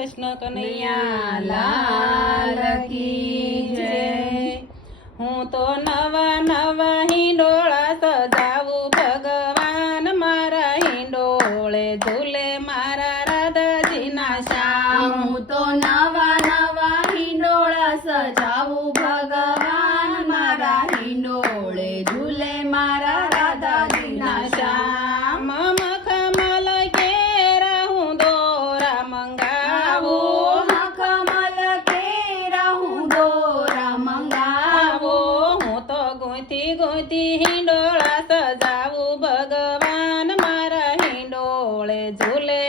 કૃષ્ણ કનૈયા લાલ કી જય. હું તો નવા ગોતી ગોતી હિંડોળા સજાવું ભગવાન મારા હિંડોળે ઝૂલે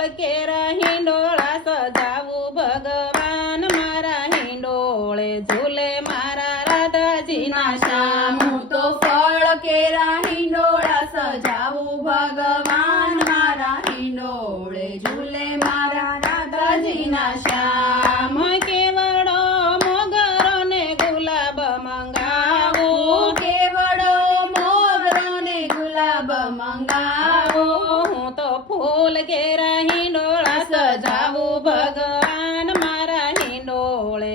ફળ કેરા હિંડોળા સજાવું ભગવાન મારા હિંડોળે. ઝૂલે મારા રાધાજીના શ્યામ. તો ફળ કેરા હિંડોળા સજાવું ભગવાન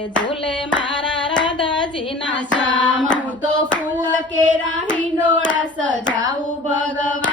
ઝૂલે મારા રાધાજીના શ્યામ. હું તો ફૂલ કેરા હિંડોળા સજાવું ભગવાન.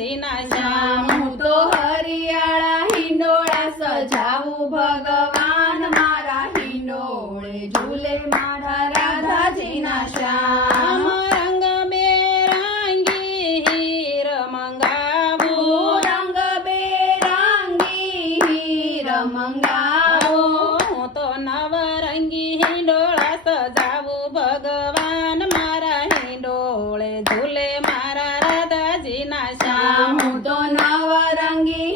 રાધાજીના શ્યામ હું તો હરિયાળા હિંડોળા સજાવું ભગવાન મારા હિંડોળે ઝૂલે મારા રાધાજીના શ્યામ રંગ બેરંગી હીર મંગાવું રંગ બેરંગી હીર મંગાવો હું તો નવરંગી હિંડોળા સજાવું ભગવાન મારા હિંડોળે ઝૂલે મારા રાધાજીના શ્યામ હું તો નવરંગી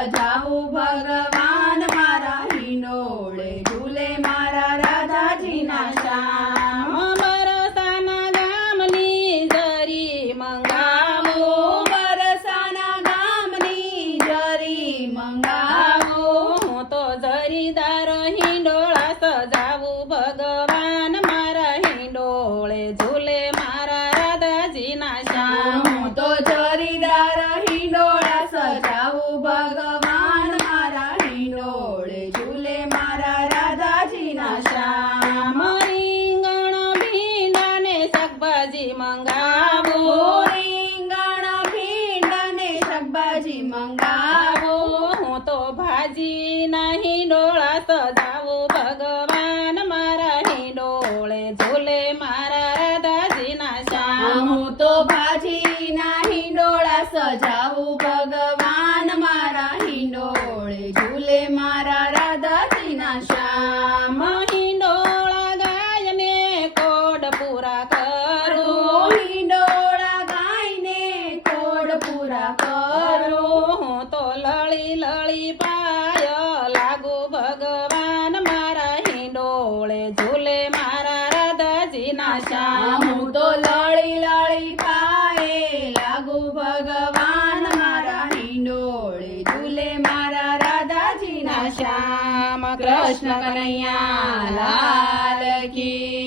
હિંડોળા ભગવાન મારા હિંડોળે ઝૂલે મારા રાધાજીના શ્યામ. બરસાના ગામની જરી મંગાવો. બરસાના ગામની જરી મંગાવો. હું તો જરીદાર હિંડોળા સજાવું ભગવાન મારા હિંડોળે ઝૂલે મારા રાધાજીના શ્યામ હું તો જરીદાર હિંડોળા સજાવું ભગવાન મારા હિંડોળે ઝૂલે મારા રાધાજીના શ્યામ રીંગણ ભીંડા ને શાકભાજી મંગાવો. રીંગણ ભીંડા ને શાકભાજી મંગાવો. હું તો ભાજી ના ડોળા સજાવો. ભગવાન મારા હિંડોળે ઝૂલે મારા રાધાજીના શ્યામ. હું તો ભાજીના ડોળા સજાવું. ભગવાન રાધાજીના શ્યામ હું તો લળી લળી પાએ લાગુ ભગવાન મારા હિંડોળે ઝૂલે મારા રાધાજીના શ્યામ. કૃષ્ણ કનૈયા લાલ કી.